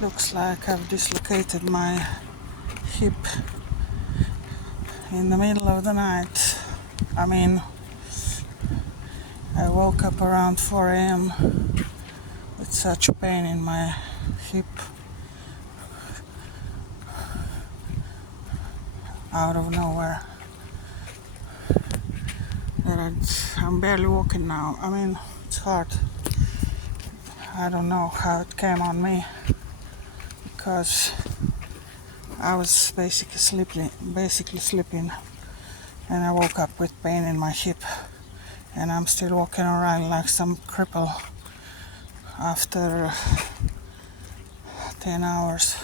looks like I've dislocated my hip in the middle of the night. I mean, I woke up around 4 a.m. with such pain in my hip out of nowhere that I'm barely walking now. I mean, it's hard. I don't know how it came on me because I was basically sleeping and I woke up with pain in my hip and I'm still walking around like some cripple after 10 hours.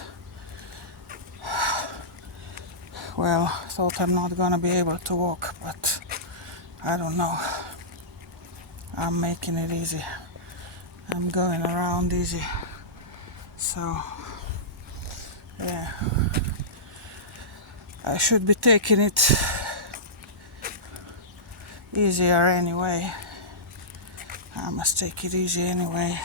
Well, thought I'm not gonna be able to walk, but I don't know. I'm making it easy. I'm going around easy. So, yeah. I should be taking it easier anyway. I must take it easy anyway.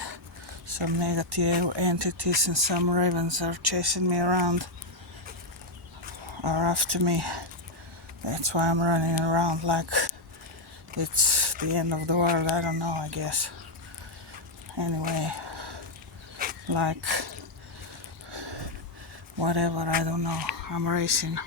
Some negative entities and some ravens are chasing me around, are after me. That's why I'm running around like it's the end of the world. I don't know, I guess. Anyway, like whatever, I don't know. I'm racing.